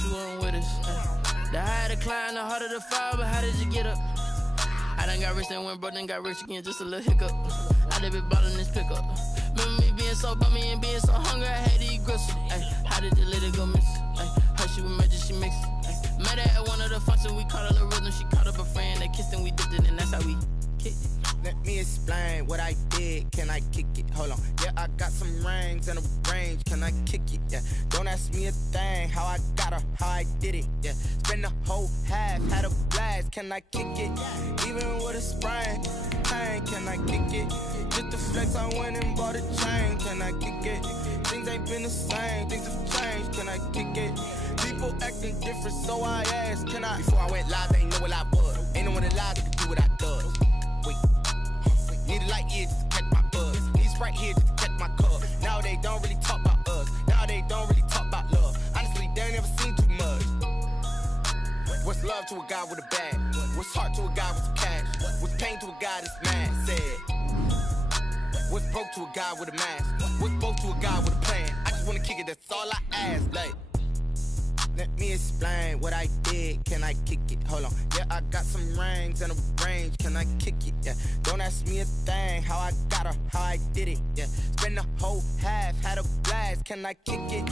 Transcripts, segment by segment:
thought you weren't with us. The higher the climb, the harder the fall, but how did you get up? I done got rich, then went broke, then got rich again, just a little hiccup. I done been ballin' this pickup. Remember me being so bummy and being so hungry, I had to eat gristle. How did you let it go miss? How she was magic, she mixed it. Met her at one of the functions, we caught a little rhythm. She caught up a friend, they kissed and we dipped it, and that's how we kicked it. Let me explain what I did. Can I kick it? Hold on. Yeah, I got some rings and a range. Can I kick it? Yeah. Don't ask me a thing. How I got her, how I did it. Yeah. Spend the whole half, had a blast. Can I kick it? Even with a sprain. Pain, can I kick it? Just the flex, I went and bought a chain. Can I kick it? Things ain't been the same. Things have changed. Can I kick it? People acting different, so I asked. Can I? Before I went live, they ain't know what I was. Ain't no one alive that could do what I does. Wait. Need a light year just to catch my buzz. Need Sprite here just to catch my cup. Now they don't really talk about us. Now they don't really talk about love. Honestly, they ain't never seen too much. What's love to a guy with a bag? What's heart to a guy with some cash? What's pain to a guy that's mad? Said. What's broke to a guy with a mask? What's both to a guy with a plan? I just wanna kick it, that's all I ask. Like, let me explain what I did. Can I kick it? Hold on. Yeah, I got some rings and a range. Can I kick it? Yeah. Don't ask me a thing. How I got her, how I did it. Yeah. Spend the whole half, had a blast. Can I kick it?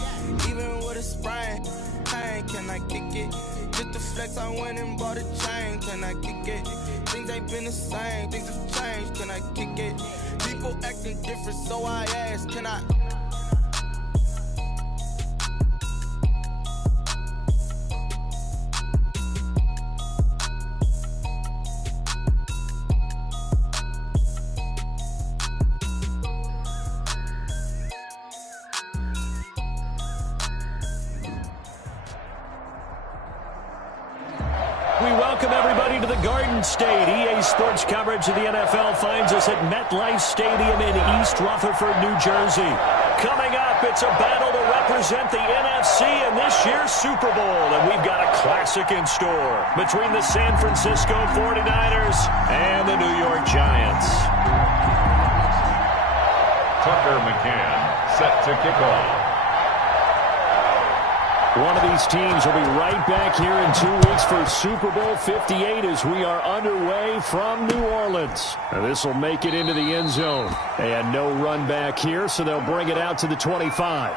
Even with a sprain. Pain, can I kick it? Just the flex, I went and bought a chain. Can I kick it? Things ain't been the same. Things have changed. Can I kick it? People acting different, so I ask. Can I? To the Garden State. EA Sports coverage of the NFL finds us at MetLife Stadium in East Rutherford, New Jersey. Coming up, it's a battle to represent the NFC in this year's Super Bowl, and we've got a classic in store between the San Francisco 49ers and the New York Giants. Tucker McCann set to kick off. One of these teams will be right back here in 2 weeks for Super Bowl 58 as we are underway from New Orleans. And this will make it into the end zone. And no run back here, so they'll bring it out to the 25.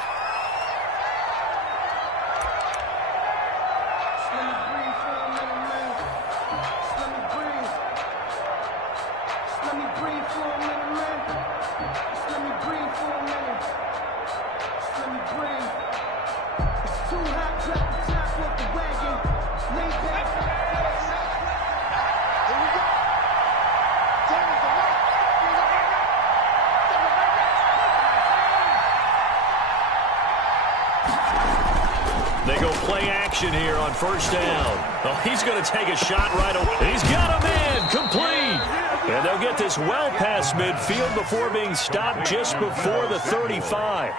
They go play action here on first down. Oh, he's going to take a shot right away. He's got him in, complete. And they'll get this well past midfield before being stopped just before the 35.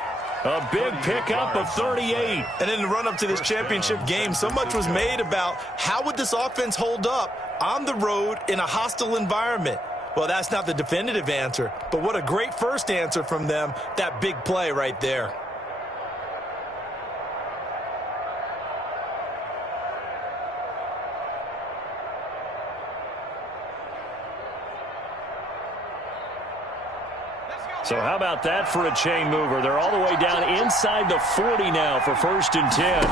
A big pickup of 38. And in the run-up to this championship game, so much was made about how would this offense hold up on the road in a hostile environment. Well, that's not the definitive answer, but what a great first answer from them, that big play right there. So how about that for a chain mover? They're all the way down inside the 40 now for 1st and 10.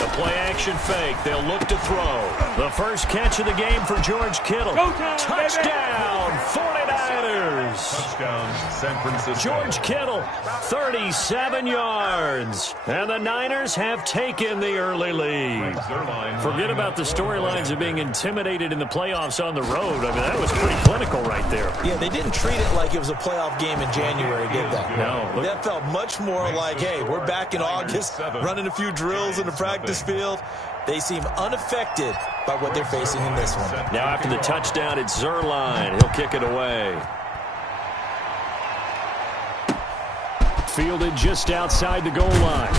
The play action fake. They'll look to throw. The first catch of the game for George Kittle. Touchdown, 49ers. Touchdown, San Francisco. George Kittle, 37 yards. And the Niners have taken the early lead. Forget about the storylines of being intimidated in the playoffs on the road. I mean, that was pretty clinical right there. Yeah, they didn't treat it like it was a playoff game in January, did they? No. That felt much more like, hey, we're back in August, running a few drills in the practice field. They seem unaffected by what they're facing in this one. Now after the touchdown, it's Zerline. He'll kick it away. Fielded just outside the goal line.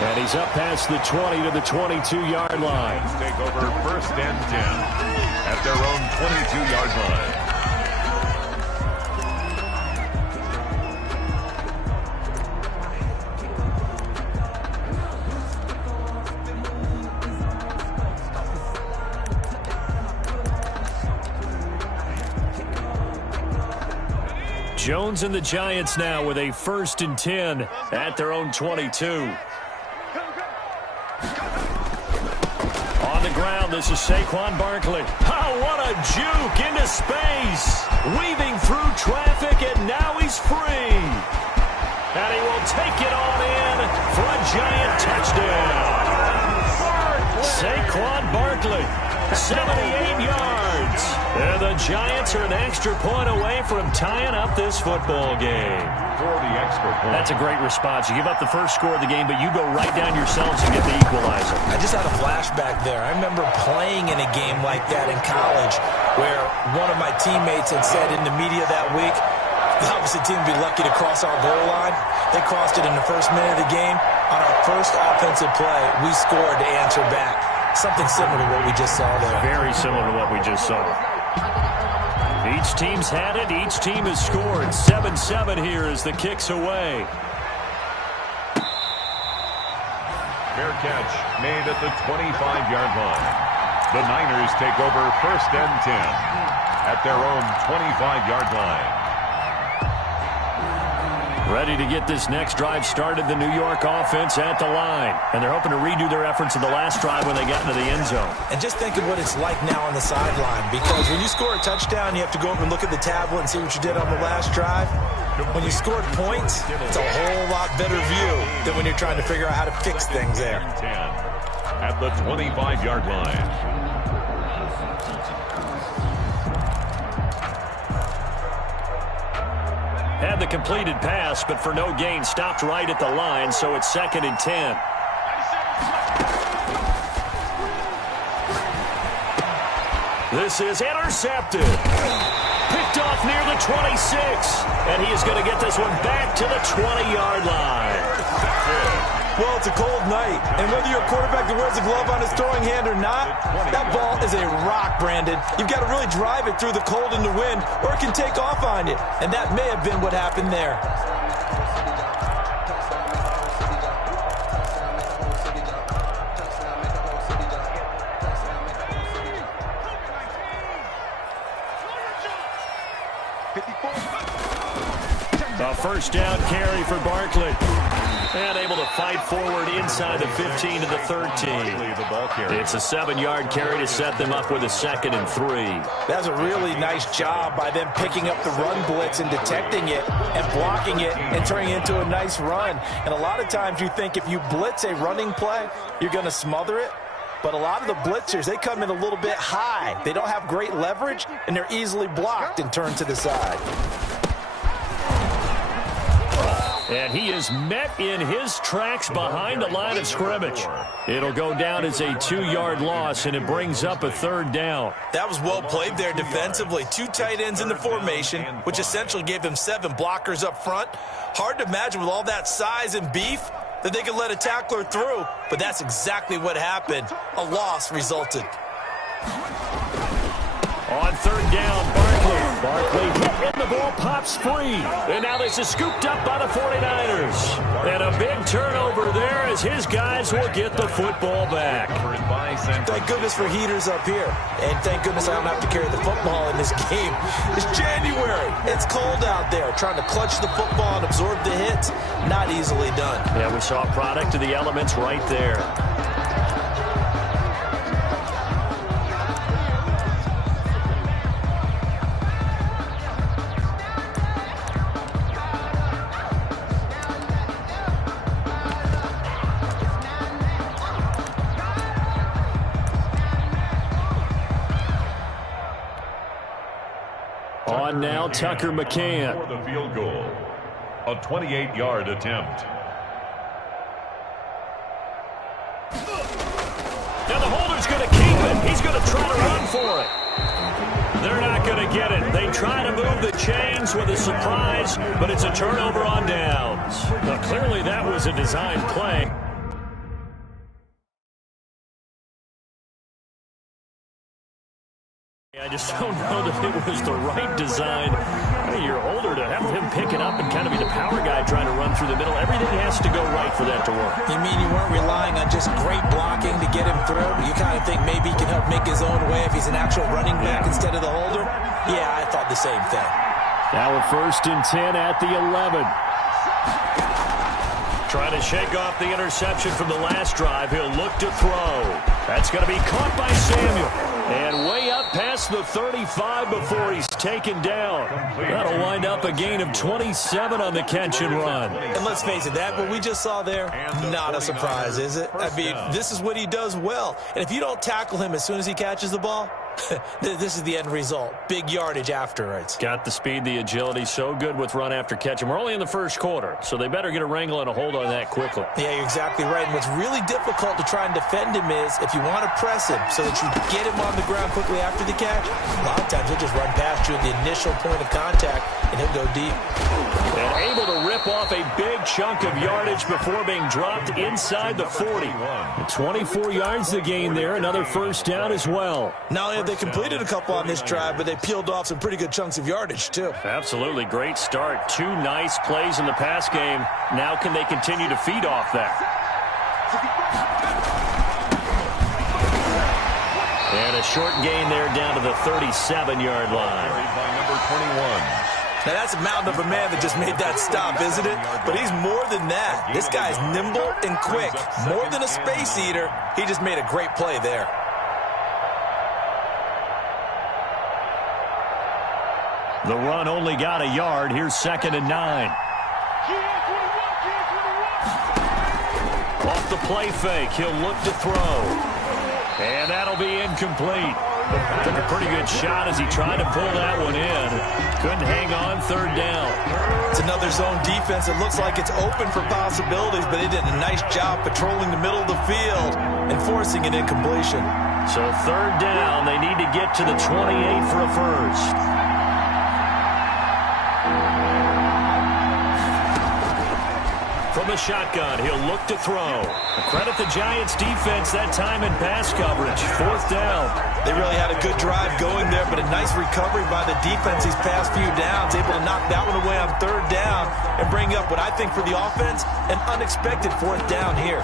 And he's up past the 20 to the 22-yard line. Take over 1st and 10 at their own 22-yard line. Jones and the Giants now with a 1st and 10 at their own 22. On the ground, this is Saquon Barkley. Oh, what a juke into space. Weaving through traffic, and now he's free. And he will take it on in for a Giant touchdown. Saquon Barkley, 78 yards. And the Giants are an extra point away from tying up this football game. For the extra point. That's a great response. You give up the first score of the game, but you go right down yourselves and get the equalizer. I just had a flashback there. I remember playing in a game like that in college where one of my teammates had said in the media that week, the opposite team would be lucky to cross our goal line. They crossed it in the first minute of the game. On our first offensive play, we scored to answer back. Something similar to what we just saw there. Very similar to what we just saw. Each team's had it. Each team has scored. 7-7 here as the kick's away. Fair catch made at the 25-yard line. The Niners take over 1st and 10 at their own 25-yard line. Ready to get this next drive started, the New York offense at the line. And they're hoping to redo their efforts in the last drive when they got into the end zone. And just think of what it's like now on the sideline, because when you score a touchdown, you have to go over and look at the tablet and see what you did on the last drive. When you scored points, it's a whole lot better view than when you're trying to figure out how to fix things there. 10 at the 25-yard line. Had the completed pass, but for no gain, stopped right at the line, so it's 2nd and 10. This is intercepted. Picked off near the 26. And he is going to get this one back to the 20-yard line. Well, it's a cold night, and whether you're a quarterback that wears a glove on his throwing hand or not, that ball is a rock, Brandon. You've got to really drive it through the cold and the wind, or it can take off on you. And that may have been what happened there. A 1st down carry for Barkley. And able to fight forward inside the 15 to the 13. It's a 7-yard carry to set them up with a 2nd and 3. That's a really nice job by them picking up the run blitz and detecting it and blocking it and turning it into a nice run. And a lot of times you think if you blitz a running play, you're going to smother it. But a lot of the blitzers, they come in a little bit high. They don't have great leverage, and they're easily blocked and turned to the side. And he is met in his tracks behind the line of scrimmage. It'll go down as a 2-yard loss, and it brings up a 3rd down. That was well played there defensively. 2 tight ends in the formation, which essentially gave them 7 blockers up front. Hard to imagine with all that size and beef that they could let a tackler through, but that's exactly what happened. A loss resulted. On 3rd down, Barkley hit and the ball pops free. And now this is scooped up by the 49ers. And a big turnover there as his guys will get the football back. Thank goodness for heaters up here. And thank goodness I don't have to carry the football in this game. It's January. It's cold out there. Trying to clutch the football and absorb the hits, not easily done. Yeah, we saw a product of the elements right there. On now, Tucker McCann. For the field goal, a 28-yard attempt. Now the holder's going to keep it. He's going to try to run for it. They're not going to get it. They try to move the chains with a surprise, but it's a turnover on downs. Now, clearly that was a designed play. I just don't know that it was the right design. Hey, you're older to have him pick it up and kind of be the power guy trying to run through the middle. Everything has to go right for that to work. You mean you weren't relying on just great blocking to get him through? You kind of think maybe he can help make his own way if he's an actual running back instead of the holder? Yeah, I thought the same thing. Now a 1st and 10 at the 11. Trying to shake off the interception from the last drive. He'll look to throw. That's going to be caught by Samuel. And way up past the 35 before he's taken down. That'll wind up a gain of 27 on the catch and run. And let's face it, that what we just saw there, not a surprise, is it? I mean, this is what he does well. And if you don't tackle him as soon as he catches the ball, this is the end result. Big yardage afterwards. Got the speed, the agility, so good with run after catch. And we're only in the first quarter, so they better get a wrangle and a hold on that quickly. Yeah, you're exactly right. And what's really difficult to try and defend him is if you want to press him so that you get him on the ground quickly after the catch, a lot of times he'll just run past you at the initial point of contact, and he'll go deep. And able to rip off a big chunk of yardage before being dropped inside the 40. 24 yards to gain there, another 1st down as well. Not only have they completed a couple on this drive, but they peeled off some pretty good chunks of yardage, too. Absolutely great start. 2 nice plays in the pass game. Now can they continue to feed off that? And a short gain there down to the 37-yard line. By number 21. Now, that's a mountain of a man that just made that stop, isn't it? But he's more than that. This guy's nimble and quick. More than a space eater, he just made a great play there. The run only got a yard. Here's 2nd and 9. Off the play fake, he'll look to throw. And that'll be incomplete. Took a pretty good shot as he tried to pull that one in. Couldn't hang on, 3rd down. It's another zone defense. It looks like it's open for possibilities, but they did a nice job patrolling the middle of the field and forcing an incompletion. So 3rd down, they need to get to the 28 for a 1st. From the shotgun, he'll look to throw. Credit the Giants' defense that time in pass coverage. 4th down. They really had a good drive going there, but a nice recovery by the defense these past few downs, able to knock that one away on 3rd down and bring up what I think for the offense, an unexpected 4th down here.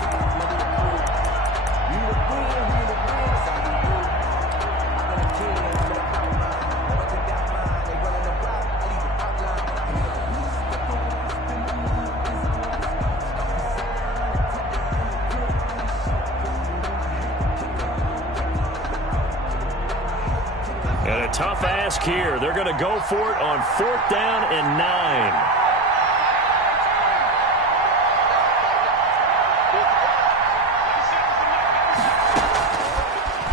And a tough ask here. They're going to go for it on 4th down and 9.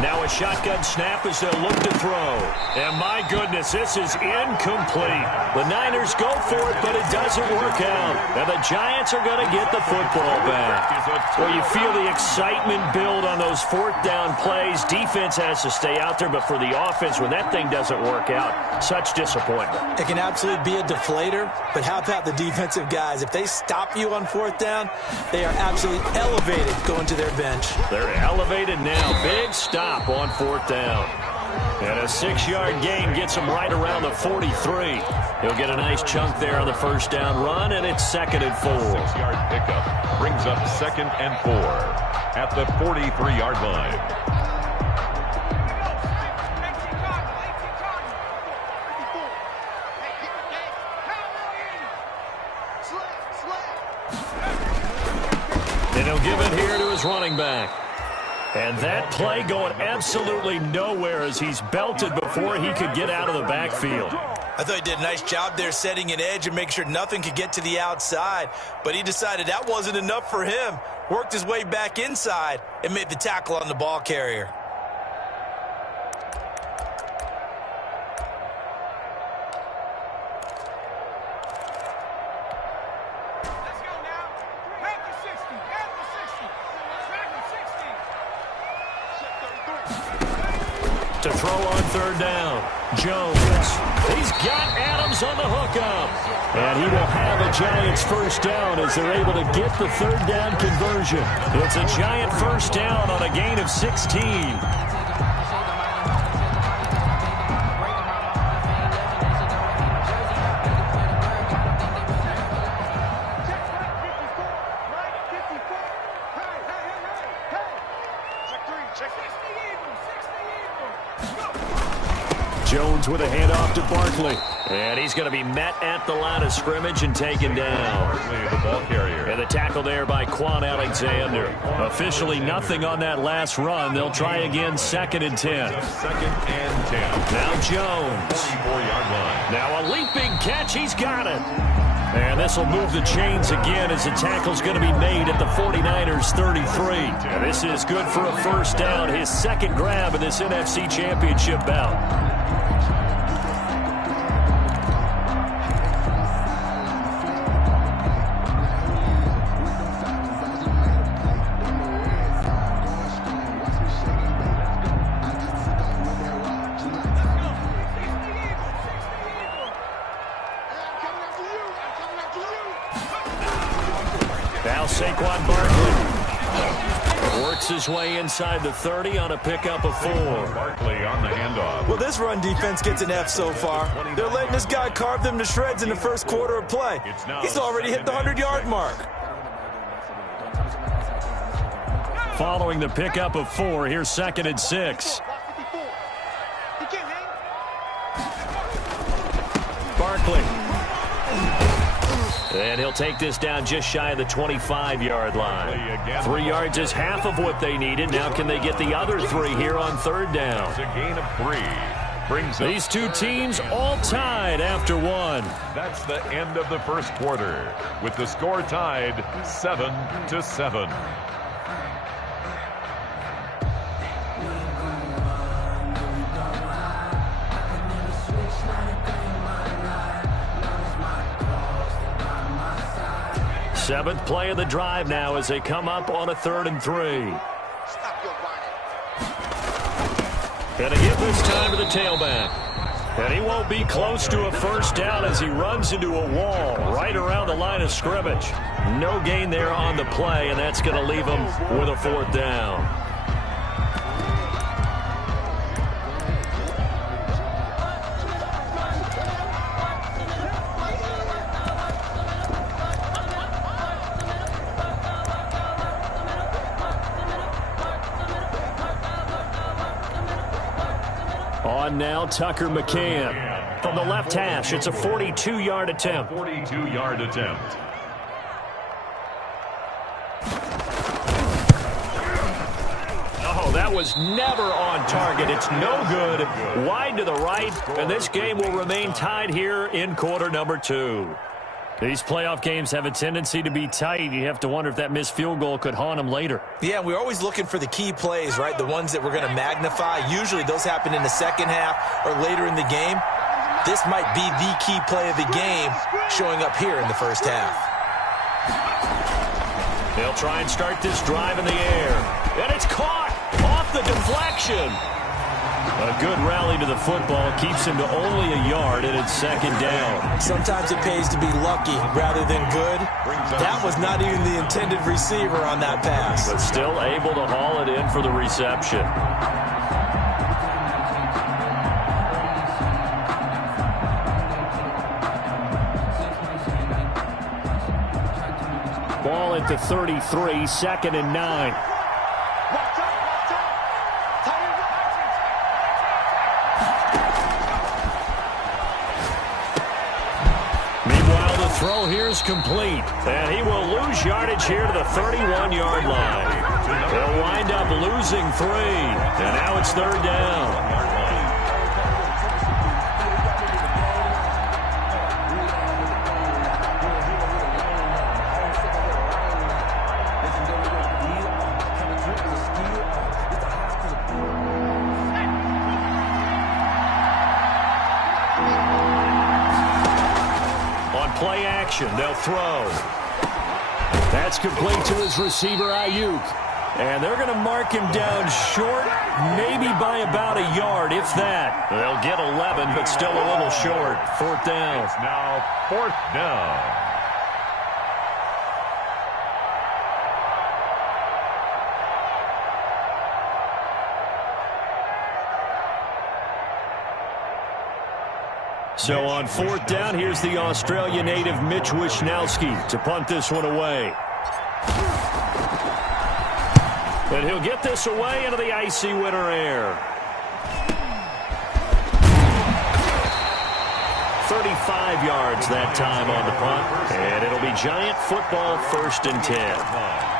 Now a shotgun snap as they'll look to throw. And my goodness, this is incomplete. The Niners go for it, but it doesn't work out. And the Giants are going to get the football back. Well, you feel the excitement build on those 4th down plays. Defense has to stay out there, but for the offense, when that thing doesn't work out, such disappointment. It can absolutely be a deflator, but how about the defensive guys? If they stop you on 4th down, they are absolutely elevated going to their bench. They're elevated now. Big stop on 4th down. And a 6-yard gain gets him right around the 43. He'll get a nice chunk there on the 1st down run, and it's 2nd and 4. 6-yard pickup brings up 2nd and 4 at the 43-yard line. And he'll give it here to his running back. And that play going absolutely nowhere as he's belted before he could get out of the backfield. I thought he did a nice job there setting an edge and making sure nothing could get to the outside. But he decided that wasn't enough for him. Worked his way back inside and made the tackle on the ball carrier. To throw on 3rd down, Jones. He's got Adams on the hookup. And he will have a Giants 1st down as they're able to get the 3rd down conversion. It's a Giant 1st down on a gain of 16. Jones with a handoff to Barkley. And he's going to be met at the line of scrimmage and taken down. Barkley, the ball carrier. And the tackle there by Quan Alexander. Officially nothing on that last run. They'll try again, 2nd and 10. 2nd and 10. Now Jones. 44-yard line. Now a leaping catch. He's got it. And this will move the chains again as the tackle's going to be made at the 49ers 33. And this is good for a first down. His 2nd grab in this NFC Championship bout. Now Saquon Barkley works his way inside the 30 on a pickup of 4. Barkley on the handoff. Well, this run defense gets an F so far. They're letting this guy carve them to shreds in the first quarter of play. He's already hit the 100-yard mark. Following the pickup of 4, here's 2nd and 6. Barkley. And he'll take this down just shy of the 25-yard line. 3 yards is half of what they needed. Now can they get the other 3 here on 3rd down? It's a gain of 3. Brings These two teams all tied after 1. That's the end of the first quarter, with the score tied 7-7. Seventh play of the drive now as they come up on a 3rd and 3. And again this time to the tailback. And he won't be close to a first down as he runs into a wall right around the line of scrimmage. No gain there on the play, and that's going to leave him with a 4th down. On now, Tucker McCann. From the left hash, it's a 42-yard attempt. 42-yard attempt. Oh, that was never on target. It's no good. Wide to the right, and this game will remain tied here in quarter number 2. These playoff games have a tendency to be tight. You have to wonder if that missed field goal could haunt them later. Yeah, we're always looking for the key plays, right? The ones that we're going to magnify. Usually those happen in the second half or later in the game. This might be the key play of the game showing up here in the first half. They'll try and start this drive in the air. And it's caught off the deflection. A good rally to the football keeps him to only a yard, and it's 2nd down. Sometimes it pays to be lucky rather than good. That was not even the intended receiver on that pass. But still able to haul it in for the reception. Ball at the 33, 2nd and 9. Throw here is complete, and he will lose yardage here to the 31-yard line. They'll wind up losing 3, and now it's 3rd down. Play action, they'll throw. That's complete to his receiver, Ayuk. And they're going to mark him down short, maybe by about a yard, if that. They'll get 11, but still a little short. 4th down. It's now 4th down. So on 4th down, here's the Australia native Mitch Wishnowsky to punt this one away. And he'll get this away into the icy winter air. 35 yards that time on the punt. And it'll be Giant football, 1st and 10.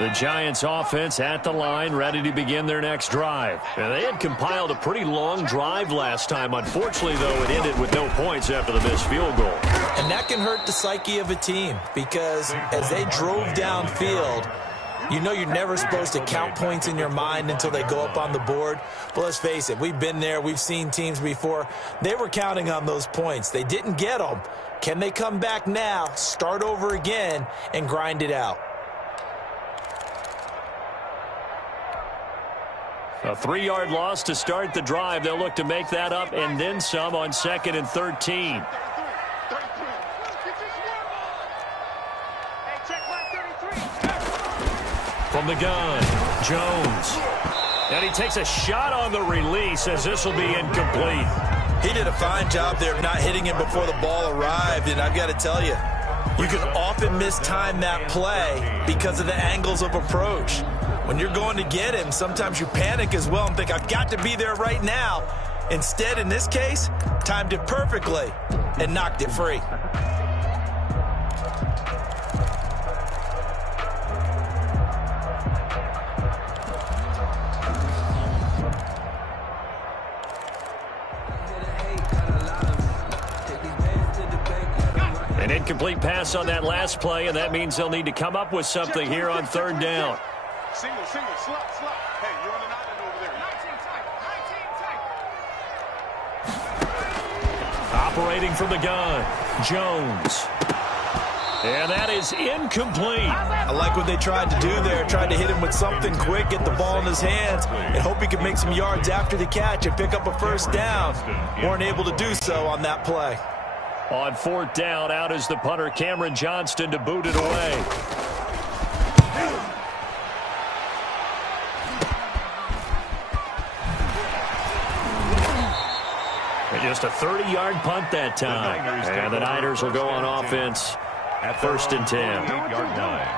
The Giants offense at the line, ready to begin their next drive. And they had compiled a pretty long drive last time. Unfortunately, though, it ended with no points after the missed field goal. And that can hurt the psyche of a team because as they drove downfield, you know you're never supposed to count points in your mind until they go up on the board. But let's face it, we've been there. We've seen teams before. They were counting on those points. They didn't get them. Can they come back now, start over again, and grind it out? A 3-yard loss to start the drive. They'll look to make that up and then some on 2nd and 13. From the gun, Jones. And he takes a shot on the release as this will be incomplete. He did a fine job there of not hitting him before the ball arrived, and I've got to tell you, you can often mistime that play because of the angles of approach. When you're going to get him, sometimes you panic as well and think, I've got to be there right now. Instead, in this case, timed it perfectly and knocked it free. An incomplete pass on that last play, and that means they'll need to come up with something here on 3rd down. Single, slot. Hey, you're on an island over there. 19 tight. Operating from the gun, Jones. And that is incomplete. I like what they tried to do there. Tried to hit him with something quick, get the ball in his hands, and hope he could make some yards after the catch and pick up a 1st down. Weren't able to do so on that play. On 4th down, out is the punter, Cameron Johnston, to boot it away. Just a 30-yard punt that time. And the Niners will go on offense at 1st and 10. 8-yard line.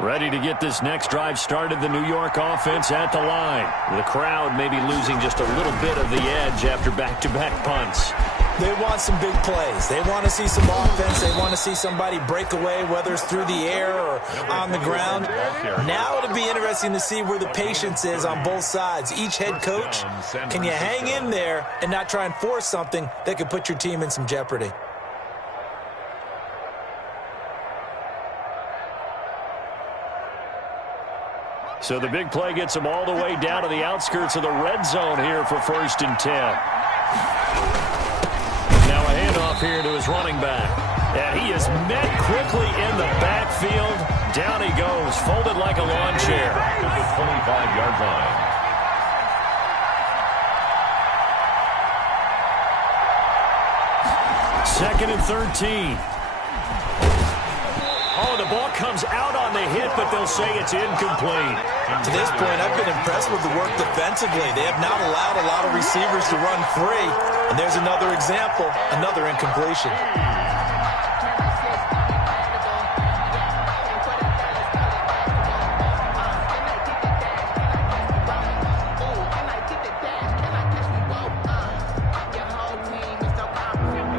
Ready to get this next drive started, the New York offense at the line. The crowd may be losing just a little bit of the edge after back-to-back punts. They want some big plays. They want to see some offense. They want to see somebody break away, whether it's through the air or on the ground. Now it'll be interesting to see where the patience is on both sides. Each head coach, can you hang in there and not try and force something that could put your team in some jeopardy? So the big play gets them all the way down to the outskirts of the red zone here for 1st and 10. Now a handoff here to his running back. And he is met quickly in the backfield. Down he goes, folded like a lawn chair. To the 25-yard line. Second and 13. Oh, the ball comes out on the hit, but they'll say it's incomplete. To this point, I've been impressed with the work defensively. They have not allowed a lot of receivers to run free. And there's another example, another incompletion.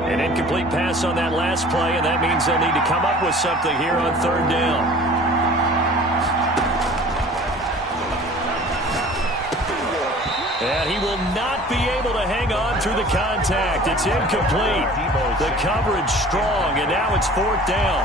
An incomplete pass on that last play, and that means they'll need to come up with something here on 3rd down. And he will not be able to hang on through the contact. It's incomplete. The coverage strong, and now it's 4th down.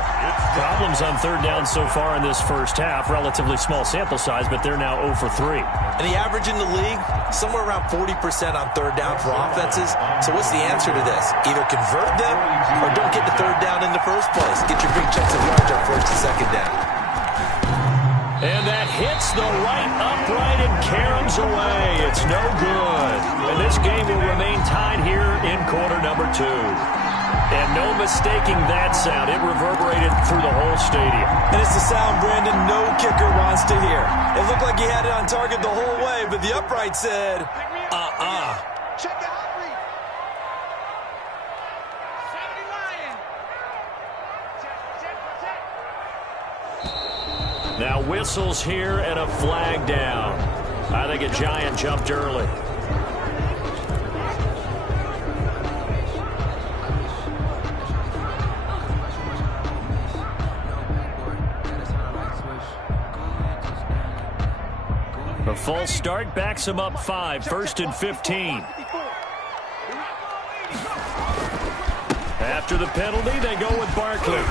Problems on 3rd down so far in this first half. Relatively small sample size, but they're now 0 for 3. And the average in the league, somewhere around 40% on 3rd down for offenses. So what's the answer to this? Either convert them or don't get the 3rd down in the first place. Get your big chunks of yards on 1st and 2nd down. And that hits the right upright and caroms away. It's no good. And this game will remain tied here in quarter number 2. And no mistaking that sound. It reverberated through the whole stadium. And it's the sound, Brandon, no kicker wants to hear. It looked like he had it on target the whole way, but the upright said, Check it out, Reed. Now whistles here and a flag down. I think a Giant jumped early. The false start backs him up 5, 1st and 15. After the penalty, they go with Barkley.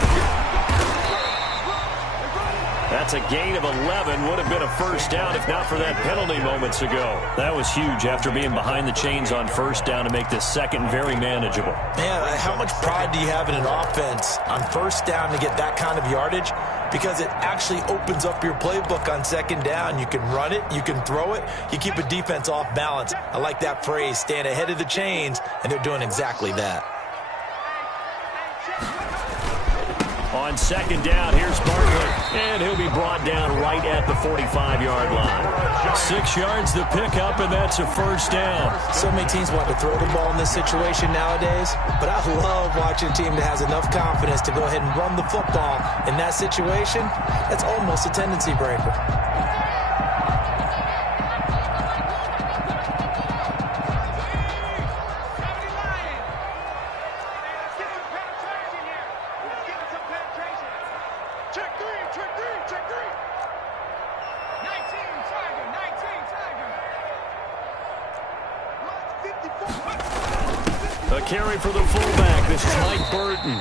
That's a gain of 11. Would have been a first down if not for that penalty moments ago. That was huge after being behind the chains on first down to make this second very manageable. Man, how much pride do you have in an offense on first down to get that kind of yardage? Because it actually opens up your playbook on second down. You can run it, you can throw it, you keep a defense off balance. I like that phrase, stand ahead of the chains, and they're doing exactly that. On second down, here's Barkley, and he'll be brought down right at the 45-yard line. 6 yards the pickup, and that's a first down. So many teams want to throw the ball in this situation nowadays, but I love watching a team that has enough confidence to go ahead and run the football. In that situation, that's almost a tendency breaker. A carry for the fullback. This is Mike Burton.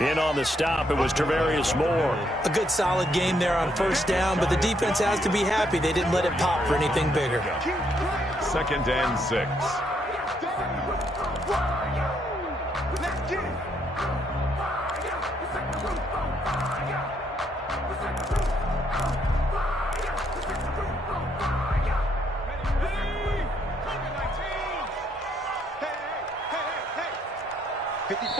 In on the stop, it was Travarius Moore. A good solid game there on first down, but the defense has to be happy they didn't let it pop for anything bigger. 2nd and 6.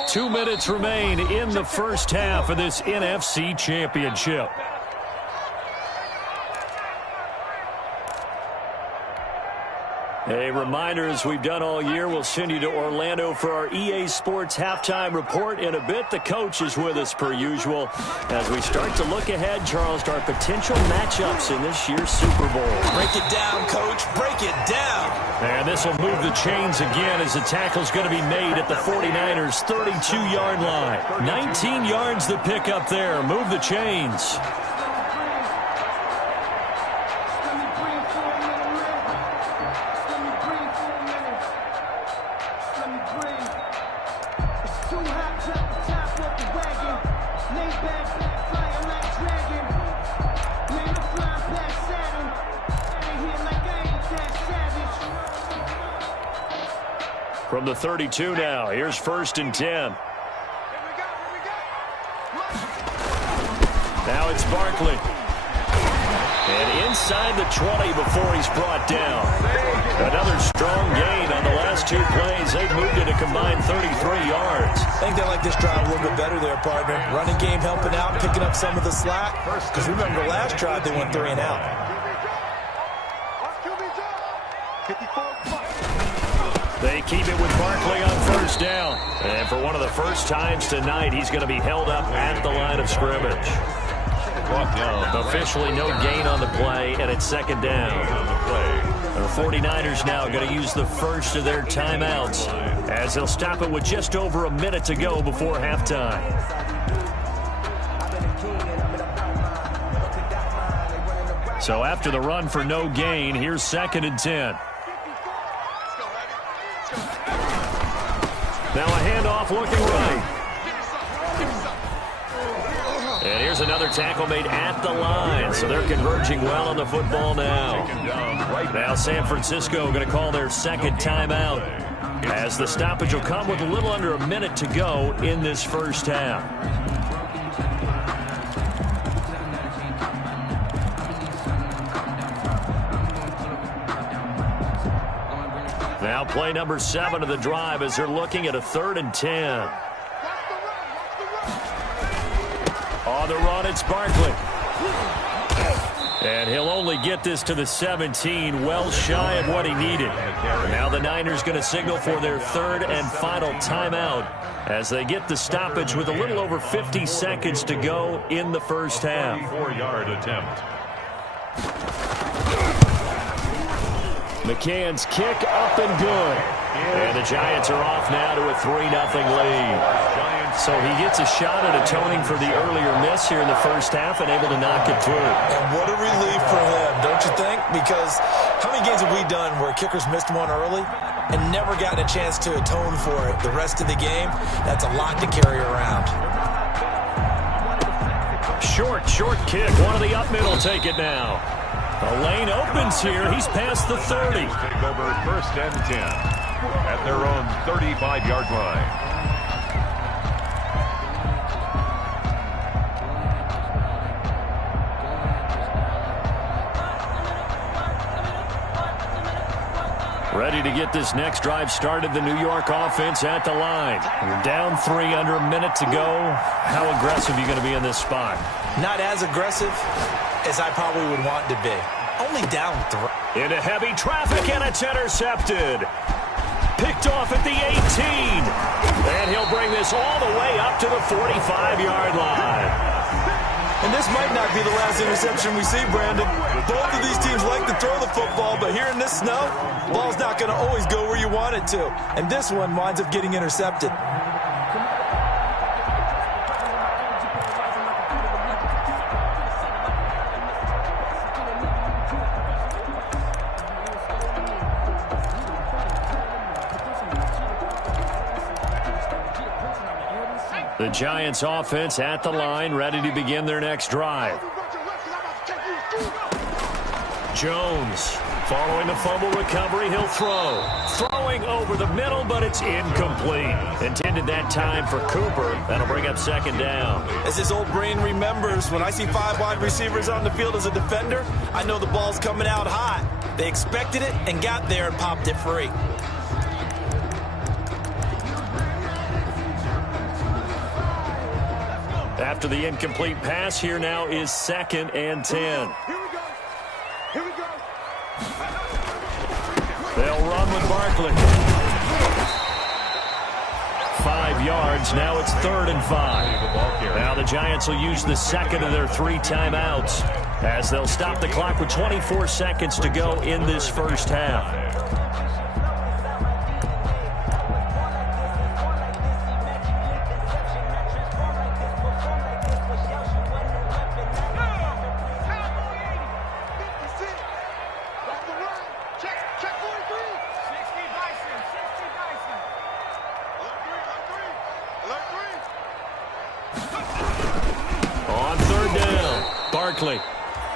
2 minutes remain in the first half of this NFC Championship. A reminder, as we've done all year, we'll send you to Orlando for our EA Sports halftime report in a bit. The coach is with us per usual as we start to look ahead, Charles, to our potential matchups in this year's Super Bowl. Break it down, Coach. Break it down. And this will move the chains again as the tackle's going to be made at the 49ers' 32-yard line. 19 yards the pickup there. Move the chains. From the 32 now, here's 1st and 10. Now it's Barkley. And inside the 20 before he's brought down. Another strong gain on the last 2 plays. They've moved it a combined 33 yards. I think they like this drive a little bit better there, partner. Running game helping out, picking up some of the slack. Because remember, last drive they went 3 and out. They keep it with Barkley on first down. And for one of the first times tonight, he's going to be held up at the line of scrimmage. Officially no gain on the play, and it's 2nd down. The 49ers now going to use the first of their timeouts as they'll stop it with just over a minute to go before halftime. So after the run for no gain, here's 2nd and 10. Now a handoff looking right. And here's another tackle made at the line. So they're converging well on the football now. Now San Francisco going to call their 2nd timeout as the stoppage will come with a little under a minute to go in this first half. Now play number 7 of the drive as they're looking at a 3rd and 10. On the run, it's Barkley. And he'll only get this to the 17, well shy of what he needed. Now the Niners going to signal for their 3rd and final timeout as they get the stoppage with a little over 50 seconds to go in the first half. 4-yard attempt. McCann's kick up and good. And the Giants are off now to a 3-0 lead. So he gets a shot at atoning for the earlier miss here in the first half and able to knock it through. And what a relief for him, don't you think? Because how many games have we done where kickers missed one early and never gotten a chance to atone for it the rest of the game? That's a lot to carry around. Short kick. One of the up middle take it now. The lane opens here. He's past the 30. Take over 1st and 10 at their own 35-yard line. Ready to get this next drive started. The New York offense at the line. You're down 3 under a minute to go. How aggressive are you going to be in this spot? Not as aggressive as I probably would want to be. Only down 3. Into heavy traffic, and it's intercepted. Picked off at the 18. And he'll bring this all the way up to the 45-yard line. And this might not be the last interception we see, Brandon. Both of these teams like to throw the football, but here in this snow, the ball's not going to always go where you want it to. And this one winds up getting intercepted. The Giants offense at the line, ready to begin their next drive. Jones, following the fumble recovery, he'll throw. Throwing over the middle, but it's incomplete. Intended that time for Cooper. That'll bring up 2nd down. As his old brain remembers, when I see 5 wide receivers on the field as a defender, I know the ball's coming out hot. They expected it and got there and popped it free. After the incomplete pass, here now is 2nd and 10. Here we go. They'll run with Barkley. 5 yards. Now it's 3rd and 5. Now the Giants will use the 2nd of their 3 timeouts as they'll stop the clock with 24 seconds to go in this first half. On 3rd down, Barkley.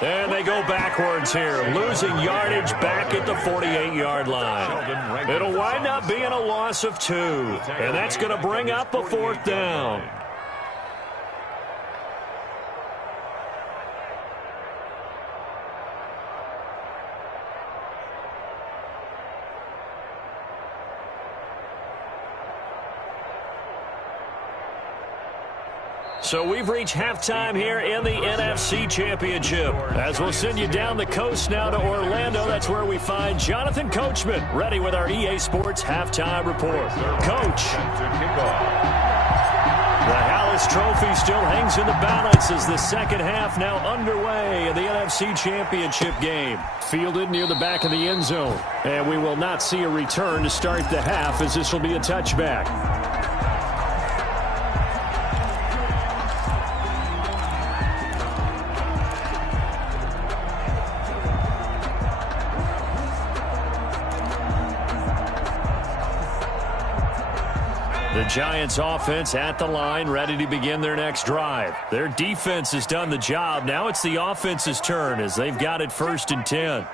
And they go backwards here, losing yardage back at the 48-yard line. It'll wind up being a loss of 2, and that's going to bring up a 4th down. So we've reached halftime here in the NFC Championship. As we'll send you down the coast now to Orlando, that's where we find Jonathan Coachman, ready with our EA Sports Halftime Report. Coach. The Hallis Trophy still hangs in the balance as the second half now underway in the NFC Championship game. Fielded near the back of the end zone. And we will not see a return to start the half as this will be a touchback. The Giants offense at the line, ready to begin their next drive. Their defense has done the job. Now it's the offense's turn as they've got it 1st and 10.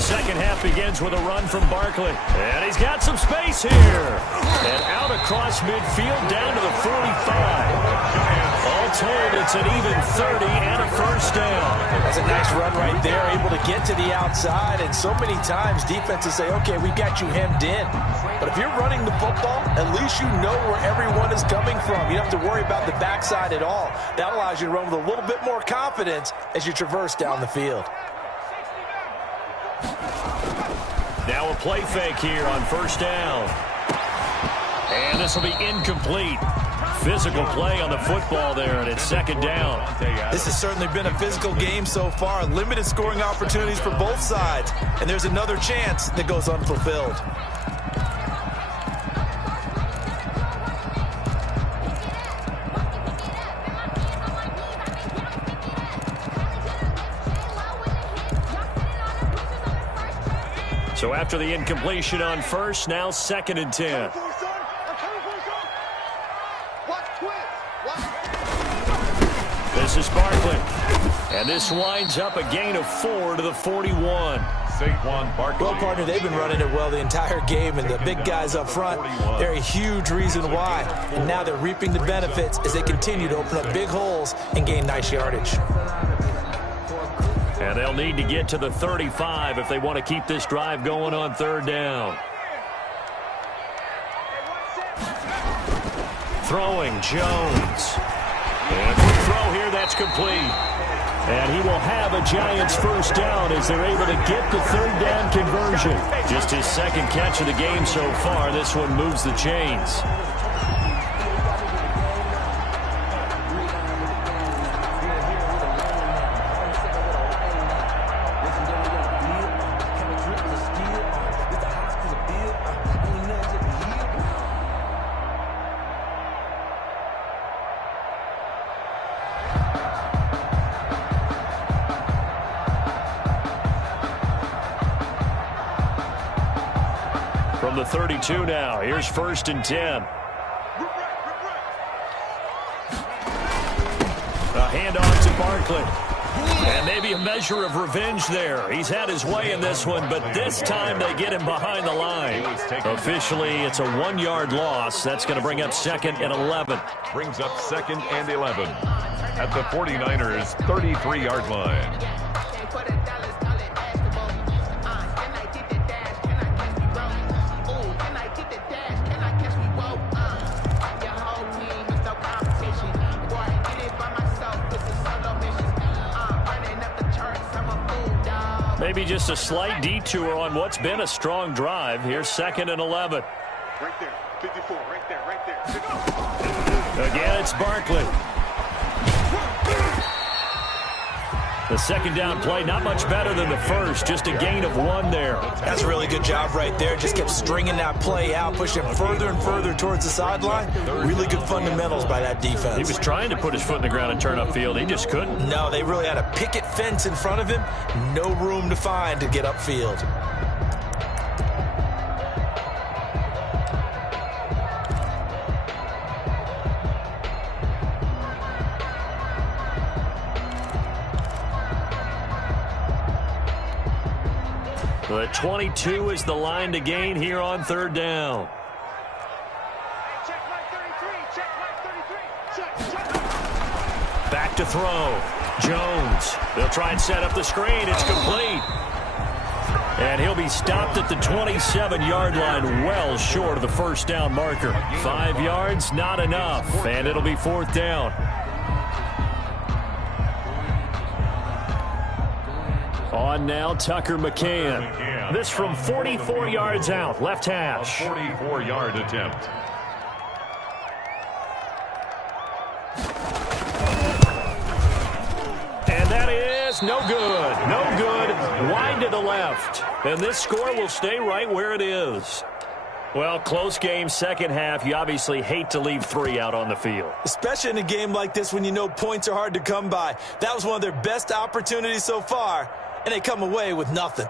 Second half begins with a run from Barkley. And he's got some space here. And out across midfield down to the 45. All told, it's an even 30 and a first down. That's a nice run right there, able to get to the outside. And so many times defenses say, okay, we got you hemmed in. But if you're running the football, at least you know where everyone is coming from. You don't have to worry about the backside at all. That allows you to run with a little bit more confidence as you traverse down the field. Now a play fake here on first down. And this will be incomplete. Physical play on the football there, and it's second down. This has certainly been a physical game so far. Limited scoring opportunities for both sides. And there's another chance that goes unfulfilled. So after the incompletion on first, now second and 10. This is Barkley. And this winds up a gain of 4 to the 41. Saquon Barkley. Well, partner, they've been running it well the entire game, and the big guys up front, they're a huge reason why. And now they're reaping the benefits as they continue to open up big holes and gain nice yardage. And they'll need to get to the 35 if they want to keep this drive going on third down. Throwing, Jones. And quick throw here, that's complete. And he will have a Giants first down as they're able to get the third down conversion. Just his second catch of the game so far. This one moves the chains. From the 32 now, here's first and 10. A handoff to Barkley. And maybe a measure of revenge there. He's had his way in this one, but this time they get him behind the line. Officially, it's a 1-yard loss. That's going to bring up second and 11. Brings up second and 11 at the 49ers' 33-yard line. Maybe just a slight detour on what's been a strong drive. Here's second and 11. Right there, 54, right there, 54. Again, it's Barkley. The second down play, not much better than the first. Just a gain of 1 there. That's a really good job right there. Just kept stringing that play out, pushing him further and further towards the sideline. Really good fundamentals by that defense. He was trying to put his foot in the ground and turn upfield. He just couldn't. No, they really had a picket fence in front of him. No room to find to get upfield. The 22 is the line to gain here on third down. Back to throw. Jones. They'll try and set up the screen. It's complete. And he'll be stopped at the 27-yard line, well short of the first down marker. 5 yards, not enough. And it'll be fourth down. On now, Tucker McCann. This from 44 yards out, left hash. A 44-yard attempt. And that is no good. No good. Wide to the left. And this score will stay right where it is. Well, close game, second half. You obviously hate to leave 3 out on the field. Especially in a game like this when you know points are hard to come by. That was one of their best opportunities so far, and they come away with nothing.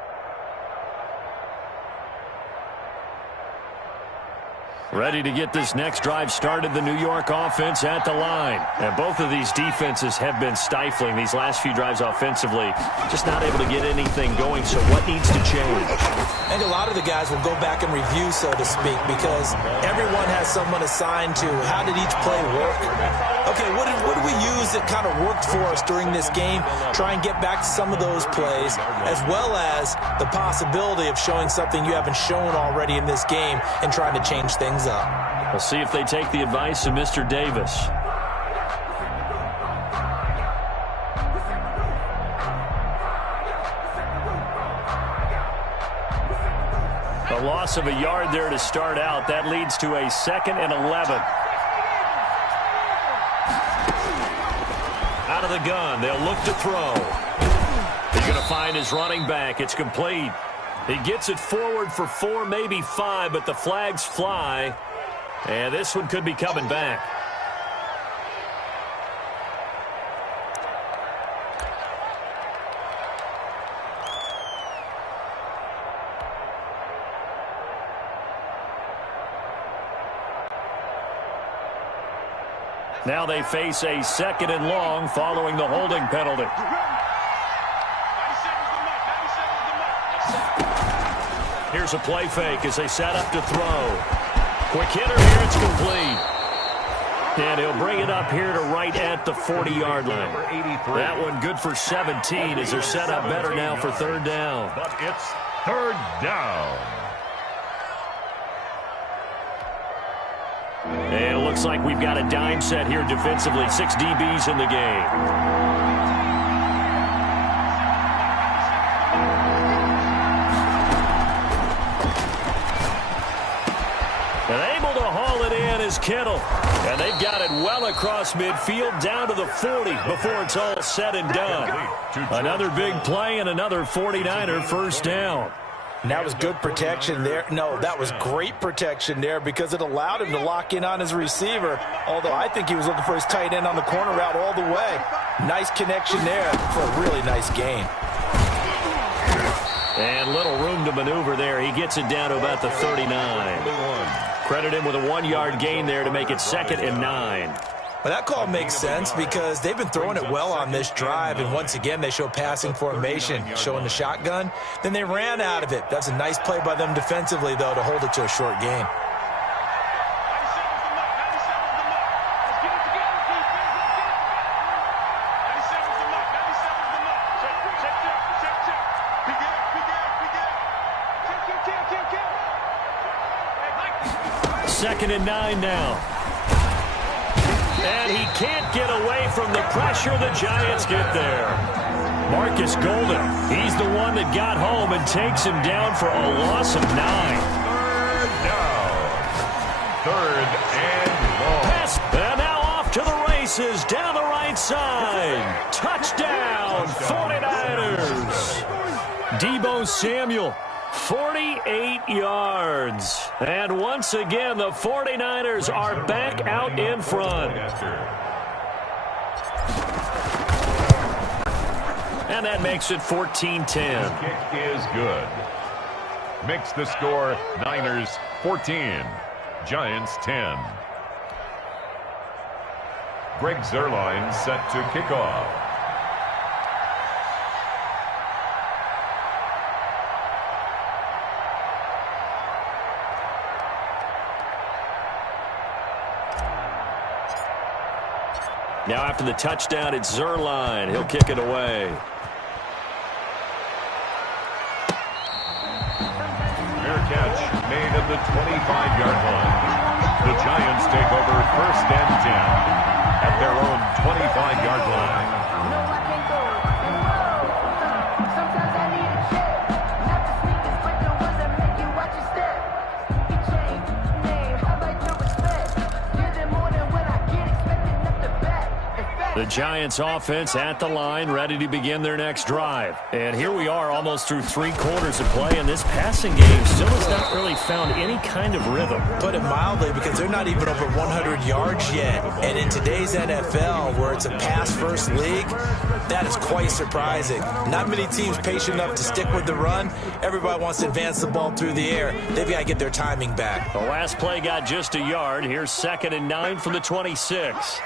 Ready to get this next drive started, the New York offense at the line. And both of these defenses have been stifling these last few drives offensively. Just not able to get anything going, so what needs to change? I think a lot of the guys will go back and review, so to speak, because everyone has someone assigned to how did each play work. Okay, what did we use that kind of worked for us during this game? Try and get back to some of those plays, as well as the possibility of showing something you haven't shown already in this game and trying to change things up. We'll see if they take the advice of Mr. Davis. A loss of a yard there to start out. That leads to a 2nd and 11. Out of the gun. They'll look to throw. He's going to find his running back. It's complete. He gets it forward for 4, maybe 5, but the flags fly. And this one could be coming back. Now they face a 2nd and long following the holding penalty. Here's a play fake as they set up to throw. Quick hitter here, it's complete. And he'll bring it up here to right at the 40-yard line. That one good for 17 as they're set up better now for 3rd down. But it's 3rd down. And it looks like we've got a dime set here defensively. 6 DBs in the game. And able to haul it in is Kittle. And they've got it well across midfield down to the 40 before it's all said and done. Another big play and another 49er first down. And that was good protection there. No, that was great protection there because it allowed him to lock in on his receiver, although I think he was looking for his tight end on the corner route all the way. Nice connection there for a really nice gain. And little room to maneuver there. He gets it down to about the 39. Credit him with a 1-yard gain there to make it 2nd and 9. Well, that call makes sense because they've been throwing it well on this drive, and once again they show passing formation, showing the shotgun. Then they ran out of it. That's a nice play by them defensively, though, to hold it to a short gain. Second and 9 now. And he can't get away from the pressure. The Giants get there. Marcus Golden, he's the one that got home and takes him down for a loss of 9. 3rd down. 3rd and long. Pass, and now off to the races down the right side. Touchdown, 49ers. Deebo Samuel. 48 yards. And once again, the 49ers are back out in front. And that makes it 14-10. Kick is good. Makes the score Niners 14, Giants 10. Greg Zuerlein set to kick off. Now after the touchdown, it's Zuerlein. He'll kick it away. Fair catch made at the 25-yard line. The Giants take over 1st and 10 at their own 25-yard line. The Giants offense at the line, ready to begin their next drive. And here we are almost through 3 quarters of play, and this passing game still has not really found any kind of rhythm. Put it mildly, because they're not even over 100 yards yet. And in today's NFL, where it's a pass-first league, that is quite surprising. Not many teams patient enough to stick with the run. Everybody wants to advance the ball through the air. They've got to get their timing back. The last play got just a yard. Here's 2nd and 9 from the 26.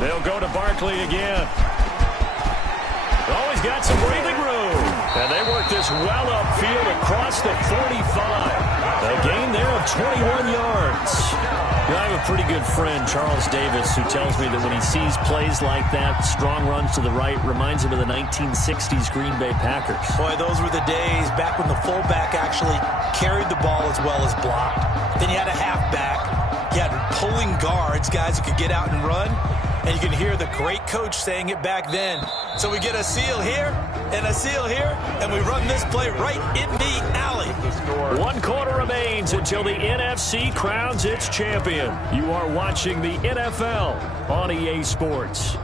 They'll go to Barkley again. Oh, he's got some breathing room. And they work this well upfield across the 45. A gain there of 21 yards. I have a pretty good friend, Charles Davis, who tells me that when he sees plays like that, strong runs to the right, reminds him of the 1960s Green Bay Packers. Boy, those were the days back when the fullback actually carried the ball as well as blocked. Then you had a halfback. You had pulling guards, guys who could get out and run. And you can hear the great coach saying it back then. So we get a seal here and a seal here, and we run this play right in the alley. 1 quarter remains until the NFC crowns its champion. You are watching the NFL on EA Sports.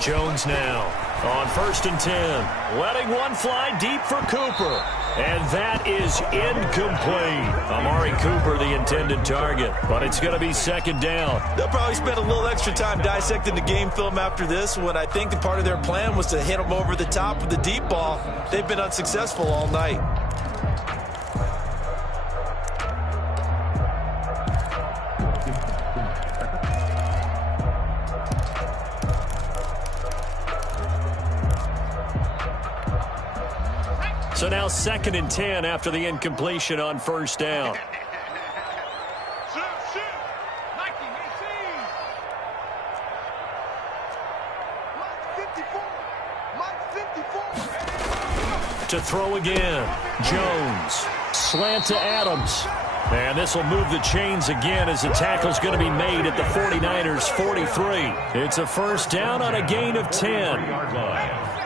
Jones now on 1st and 10. Letting one fly deep for Cooper. And that is incomplete. Amari Cooper, the intended target. But it's going to be 2nd down. They'll probably spend a little extra time dissecting the game film after this, when I think the part of their plan was to hit them over the top with the deep ball. They've been unsuccessful all night. So now 2nd and 10 after the incompletion on 1st down. To throw again. Jones. Slant to Adams. And this will move the chains again as the tackle's going to be made at the 49ers 43. It's a 1st down on a gain of 10.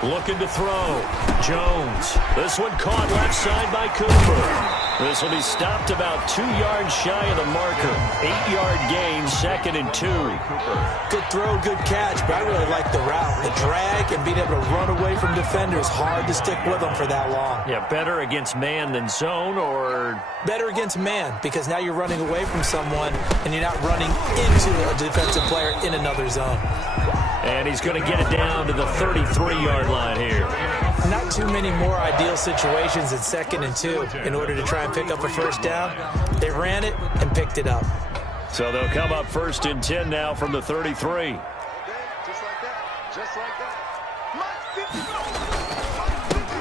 Looking to throw. Jones. This one caught left side by Cooper. This will be stopped about 2 yards shy of the marker. 8-yard gain, 2nd and 2. Good throw, good catch, but I really like the route. The drag and being able to run away from defenders. Hard to stick with them for that long. Yeah, better against man than zone, or? Better against man, because now you're running away from someone and you're not running into a defensive player in another zone. And he's going to get it down to the 33-yard line here. Not too many more ideal situations in 2nd and 2 in order to try and pick up a 1st down. They ran it and picked it up. So they'll come up 1st and 10 now from the 33. Just like that. Just like that.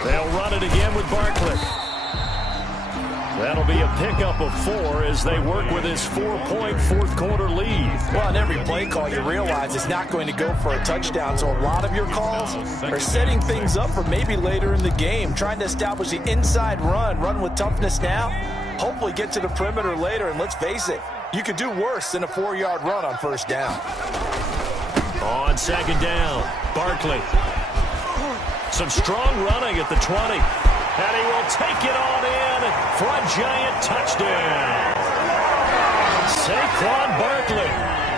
They'll run it again with Barkley. That'll be a pickup of 4 as they work with his 4-point 4th quarter lead. Well, in every play call, you realize it's not going to go for a touchdown, so a lot of your calls are setting things up for maybe later in the game, trying to establish the inside run with toughness now, hopefully get to the perimeter later, and let's face it, you could do worse than a 4-yard run on 1st down. On 2nd down, Barkley. Some strong running at the 20. And he will take it on in for a giant touchdown. Saquon Barkley,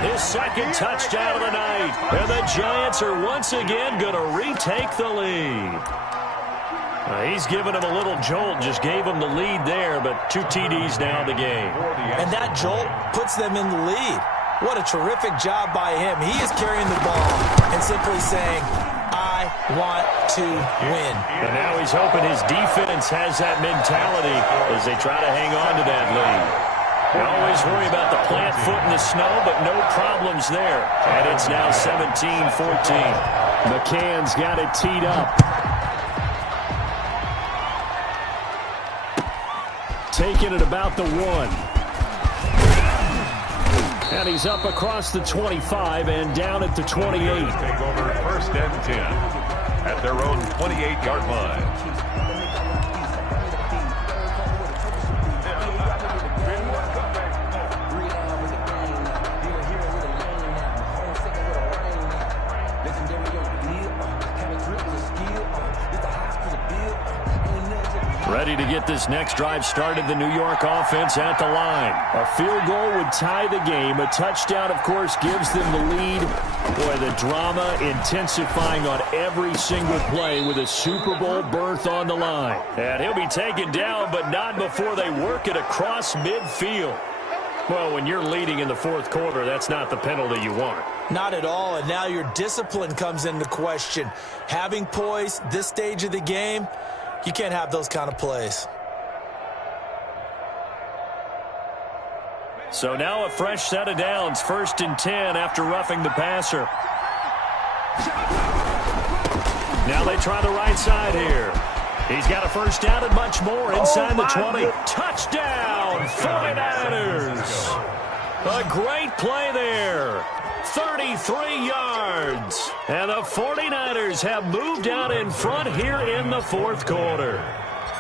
his 2nd touchdown of the night. And the Giants are once again going to retake the lead. He's given him a little jolt, just gave him the lead there, but 2 TDs now in the game. And that jolt puts them in the lead. What a terrific job by him. He is carrying the ball and simply saying, I want to win. And now he's hoping his defense has that mentality as they try to hang on to that lead. They always worry about the plant foot in the snow, but no problems there. And it's now 17-14. McCann's got it teed up. Taking it about the 1. And he's up across the 25 and down at the 28. Take over 1st and 10 at their own 28-yard line. Ready ready to get this next drive started. The New York offense at the line. A field goal would tie the game. A touchdown, of course, gives them the lead. Boy, the drama intensifying on every single play with a Super Bowl berth on the line. And he'll be taken down, but not before they work it across midfield. Well, when you're leading in the fourth quarter, that's not the penalty you want. Not at all, and now your discipline comes into question. Having poise this stage of the game, you can't have those kind of plays. So now a fresh set of downs, 1st and 10 after roughing the passer. Now they try the right side here. He's got a first down and much more inside the 20. Touchdown, 49ers. A great play there. 33 yards. And the 49ers have moved out in front here in the fourth quarter.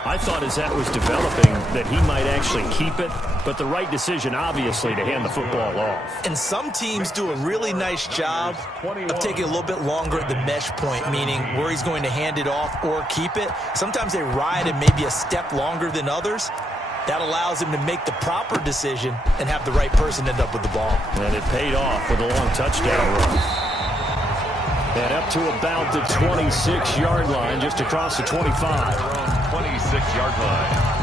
I thought as that was developing that he might actually keep it, but the right decision, obviously, to hand the football off. And some teams do a really nice job of taking a little bit longer at the mesh point, meaning where he's going to hand it off or keep it. Sometimes they ride it maybe a step longer than others. That allows him to make the proper decision and have the right person end up with the ball. And it paid off with a long touchdown run. And up to about the 26-yard line, just across the 25. 26-yard line.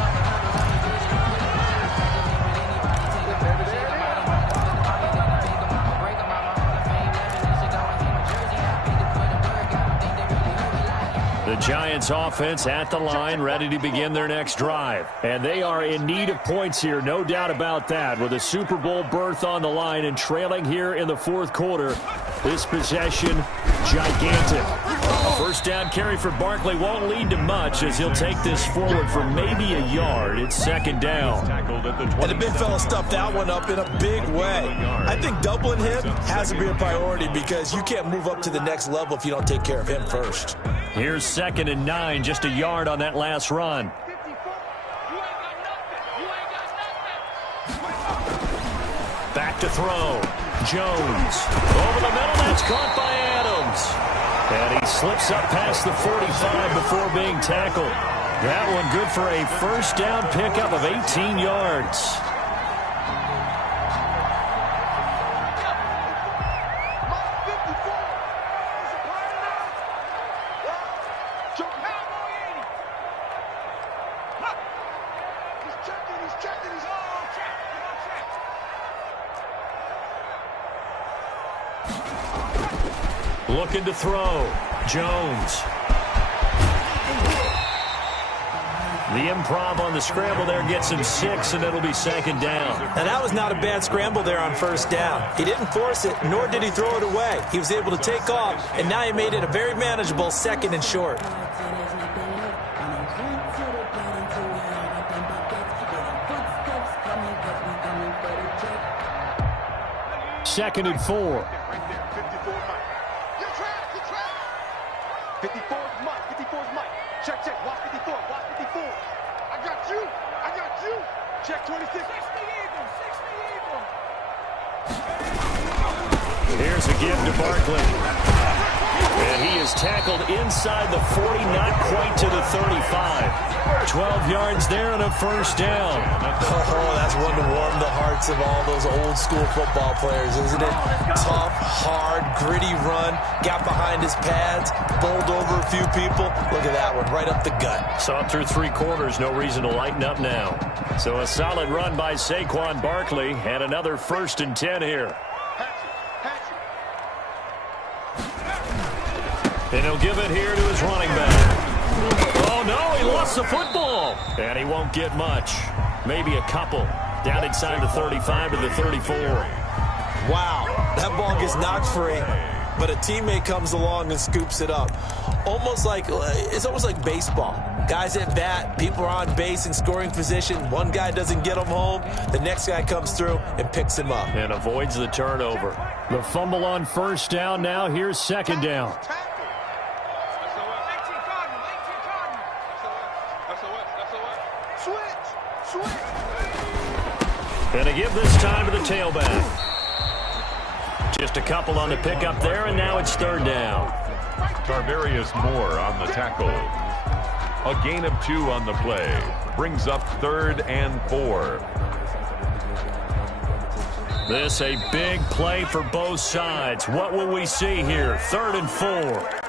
The Giants offense at the line, ready to begin their next drive. And they are in need of points here, no doubt about that, with a Super Bowl berth on the line and trailing here in the fourth quarter. This possession, gigantic. A first down carry for Barkley won't lead to much as he'll take this forward for maybe a yard. It's 2nd down. And the big fella stuffed that one up in a big way. I think doubling him has to be a priority because you can't move up to the next level if you don't take care of him first. Here's 2nd and 9, just a yard on that last run. Back to throw. Jones. Over the middle, that's caught by Adams. And he slips up past the 45 before being tackled. That one good for a first down pickup of 18 yards. Looking to throw. Jones. The improv on the scramble there gets him 6, and it'll be 2nd down. Now, that was not a bad scramble there on first down. He didn't force it, nor did he throw it away. He was able to take off, and now he made it a very manageable 2nd and short. Second and 4. 54 is Mike. 54 is Mike. Check, check. Watch 54. Watch 54. I got you. I got you. Check 26. 60 even. Here's a give to Barkley. And he is tackled inside the 40, not quite to the 35. 12 yards there and a first down. Oh, that's one to warm the hearts of all those old school football players, isn't it? Tough, hard, gritty run. Got behind his pads, bowled over a few people. Look at that one, right up the gut. Saw it through 3 quarters, no reason to lighten up now. So a solid run by Saquon Barkley and another 1st and 10 here. And he'll give it here to his running back. Oh, no, he lost the football. And he won't get much. Maybe a couple. Down inside the 35 to the 34. Wow, that ball gets knocked free, but a teammate comes along and scoops it up. It's almost like baseball. Guys at bat, people are on base in scoring position. One guy doesn't get him home. The next guy comes through and picks him up. And avoids the turnover. The fumble on first down now. Here's 2nd down. And a give this time to the tailback. Just a couple on the pickup there, and now it's 3rd down. Tarvarius Moore on the tackle. A gain of 2 on the play. Brings up 3rd and 4. This a big play for both sides. What will we see here? 3rd and 4.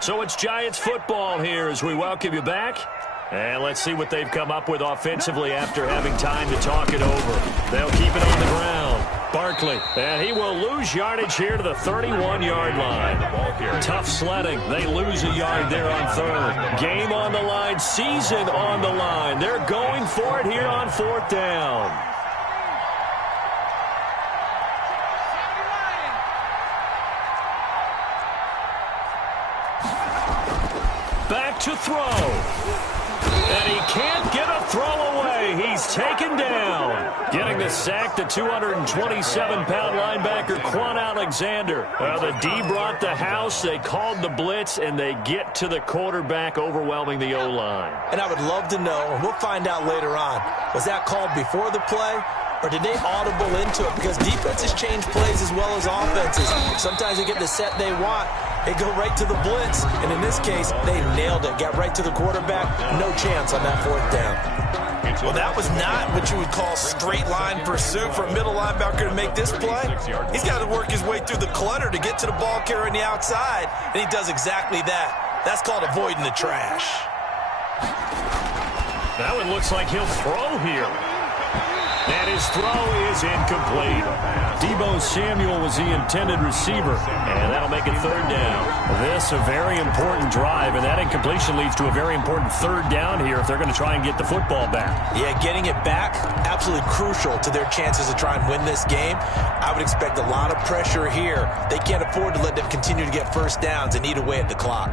So it's Giants football here as we welcome you back. And let's see what they've come up with offensively after having time to talk it over. They'll keep it on the ground. Barkley, and he will lose yardage here to the 31-yard line. Tough sledding. They lose a yard there on 3rd. Game on the line, season on the line. They're going for it here on 4th down. Back to throw. And he can't get a throw away. He's taken down. Getting the sack, the 227-pound linebacker, Quan Alexander. The D brought the house. They called the blitz, and they get to the quarterback, overwhelming the O-line. And I would love to know, and we'll find out later on, was that called before the play? Or did they audible into it? Because defenses change plays as well as offenses. Sometimes they get the set they want. They go right to the blitz. And in this case, they nailed it. Got right to the quarterback. No chance on that 4th down. Well, that was not what you would call straight line pursuit for a middle linebacker to make this play. He's got to work his way through the clutter to get to the ball carrier on the outside. And he does exactly that. That's called avoiding the trash. Now it looks like he'll throw here. And his throw is incomplete. Deebo Samuel was the intended receiver, and that'll make it 3rd down. This a very important drive, and that incompletion leads to a very important 3rd down here if they're going to try and get the football back. Yeah, getting it back, absolutely crucial to their chances to try and win this game. I would expect a lot of pressure here. They can't afford to let them continue to get 1st downs and eat away at the clock.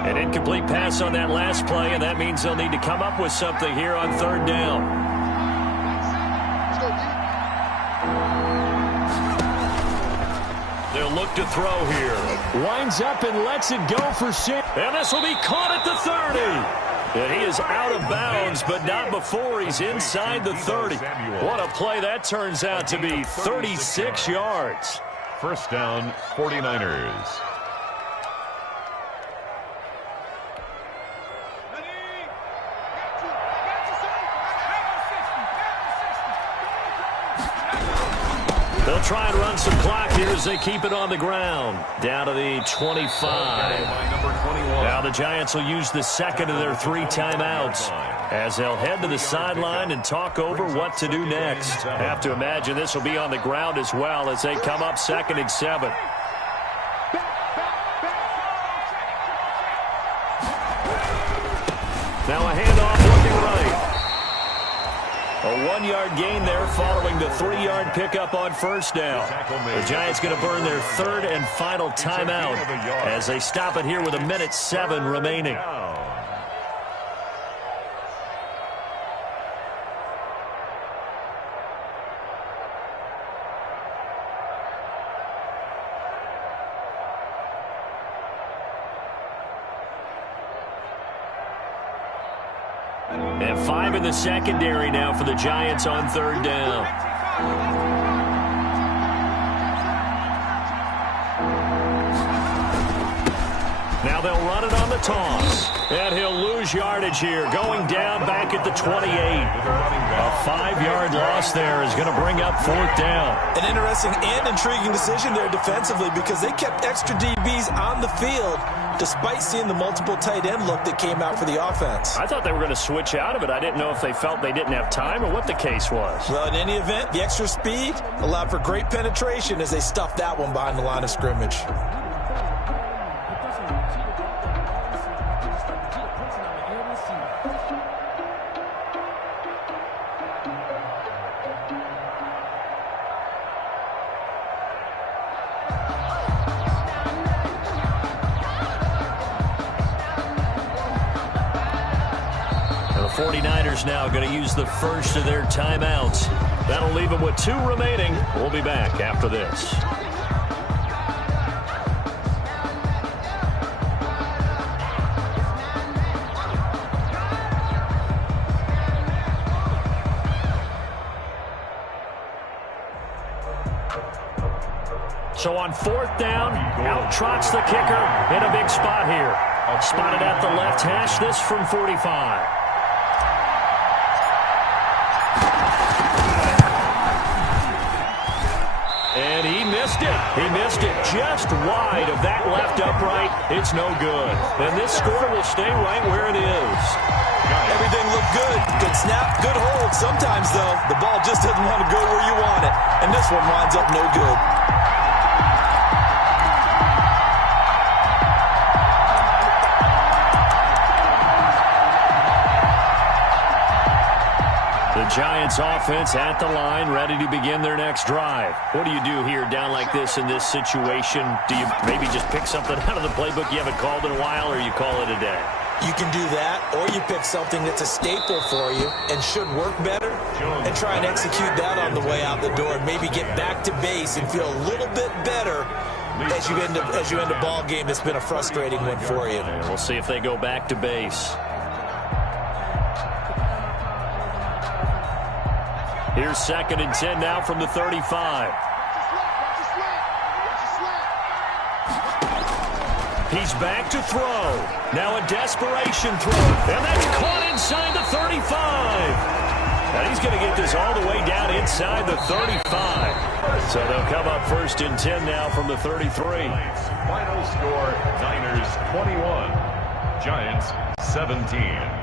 An incomplete pass on that last play, and that means they'll need to come up with something here on 3rd down. They'll look to throw here. Winds up and lets it go for 6. And this will be caught at the 30. And he is out of bounds, but not before he's inside the 30. What a play that turns out to be. 36 yards. 1st down, 49ers. They'll try and run some clock here as they keep it on the ground. Down to the 25. Now the Giants will use the 2nd of their 3 timeouts as they'll head to the sideline and talk over what to do next. Have to imagine this will be on the ground as well as they come up 2nd and 7. Now a handoff looking right. A 1-yard gain there following the 3-yard pickup on 1st down. The Giants going to burn their 3rd and final timeout as they stop it here with 1:07 remaining. And 5 in the secondary now for the Giants on 3rd down. Now they'll run it on the toss. And he'll lose yardage here, going down back at the 28. A 5-yard loss there is going to bring up 4th down. An interesting and intriguing decision there defensively because they kept extra DBs on the field despite seeing the multiple tight end look that came out for the offense. I thought they were going to switch out of it. I didn't know if they felt they didn't have time or what the case was. Well, in any event, the extra speed allowed for great penetration as they stuffed that one behind the line of scrimmage. The 49ers now going to use the first of their timeouts. That'll leave them with 2 remaining. We'll be back after this. So on 4th down, out trots the kicker in a big spot here. Spotted at the left hash, this from 45. And he missed it. He missed it just wide of that left upright. It's no good. And this score will stay right where it is. Everything looked good. Good snap, good hold. Sometimes, though, the ball just doesn't want to go where you want it. And this one winds up no good. The Giants offense at the line, ready to begin their next drive. What do you do here down like this in this situation? Do you maybe just pick something out of the playbook you haven't called in a while, or you call it a day? You can do that, or you pick something that's a staple for you and should work better and try and execute that on the way out the door and maybe get back to base and feel a little bit better as you end a ball game that's been a frustrating one for you. And we'll see if they go back to base. Here's 2nd and 10 now from the 35. He's back to throw. Now a desperation throw. And that's caught inside the 35. And he's going to get this all the way down inside the 35. So they'll come up 1st and 10 now from the 33. Final score, Niners 21, Giants 17.